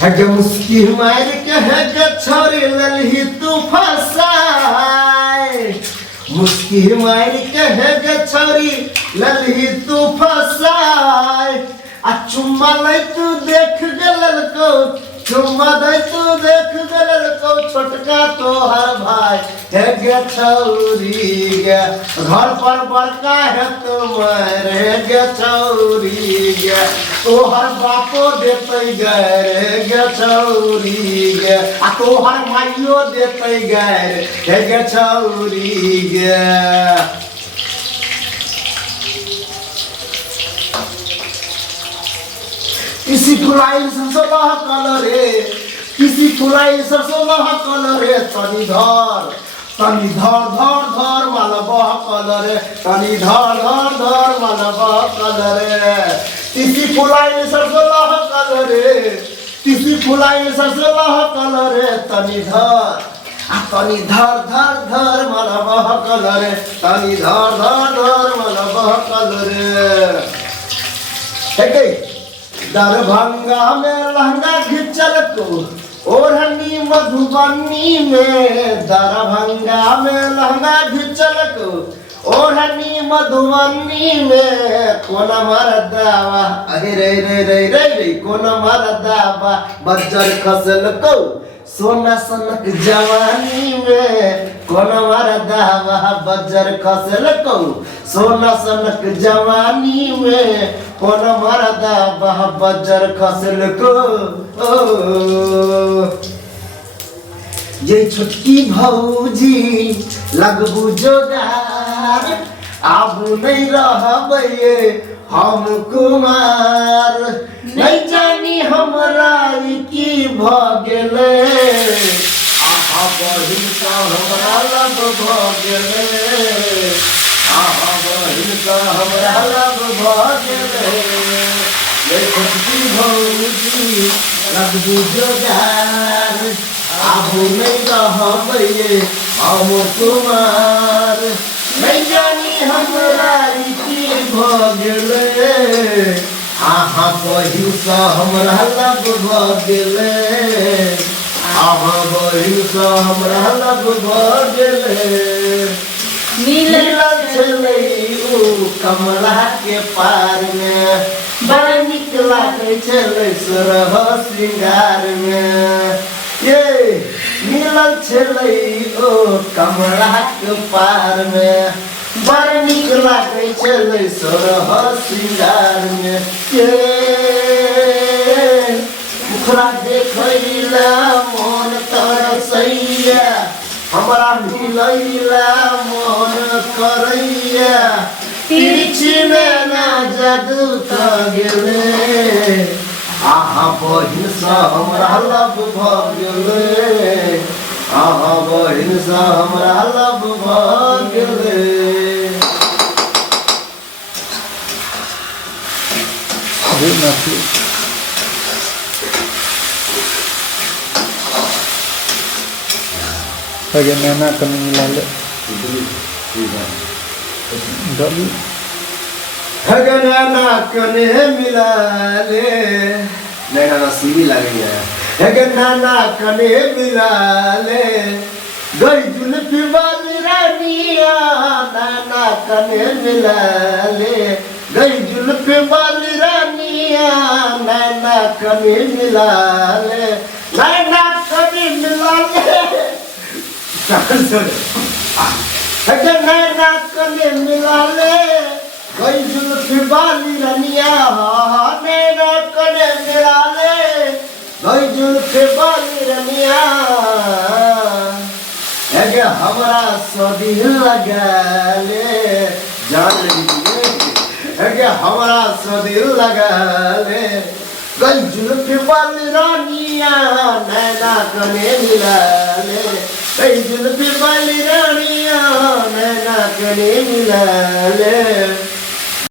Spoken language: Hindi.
है के मुस्की मार के है के छोरी ललही तू फसाए मुस्की मार के है के छोरी ललही तू फसाए आ चुम्मा लै तू देख गलल को चुम्मा दे तू देख गलल को छोटका तोहर भाई है गे छौरी गे घर पर बड़का है तुम्हारे है गे छौरी गे तोहर बापो देते गए गे छौरी गे आ तोहर माइयो देते गए है गे छौरी गे किसी फुलाई सरसों लह कलरे किसी फुलाई सरसों लह कलरे तनी धर धर मालबह कलरे तनी धर मालबह कलरे किसी फुलाई सरसों लह कलरे किसी फुलाई सरसों लह कलरे तनी धर मालबह कलरे तनी धर मालबह कलरे ठीक है दरभंगा में लहंगा खिंचल को ओढ़नी मधुबनी में दरभंगा में लहंगा खिंचल को ओढ़नी मधुबनी में कोन मरदावा अरे रे कोन मरदावा बज्जर खसल को सोना सनक जवानी में कोन मरदावा बज्जर खसल को सोना सनक जवानी में कोन मरदावा बज्जर खसल को ये छुटकी भौजी लगबू जोगार आबू नहीं रहबे हम कुमार नहीं जानी हमरा की भगले आहा बहिन का हमरा लब भगले आहा बहिन का हमरा लब भगले ये छुटकी भौजी लगबू जोगार आबू नहीं रहबे हम कुमार नहीं जानी हमरा की भगले आहा बहिन का हमरा लब भगले आहा बहिन का हमरा लब भगले मिलल छलै ओ कमला के पार में बड़ नीक लागै छलै सोरह श्रृंगार में ये मिलल छलै ओ कमला के पार में बड़ नीक लागै छलै सोरह श्रृंगार में ये मुखरा देखैला मन तरसैया हमरा मिलैला मन करैया तिरछी में ना जादू क गेले आहा बहिन सा हमरा लब भगले आहा बहिन सा हमरा लब भगले अरे नाथी अगे नैना कमी मिला ले डबी नैना कने मिला ले नैना सीवी लगी है नैना कने मिला ले गई जुल्फी वाली रानिया नैना कने मिला ले गई जुल्फी वाली रानिया नैना कने मिला ले नैना कने मिला ले नैना कने मिला ले गई जुल्फी वाली रानिया नैना कने मिला ले गई जुल्फी वाली रानिया है हमरा सदी लगा ले जान लीजिए है हमरा सदी लगा ले गई जुल्फी वाली रानिया नैना कने मिला ले गई जुल्फी वाली रानिया नैना कने मिला ले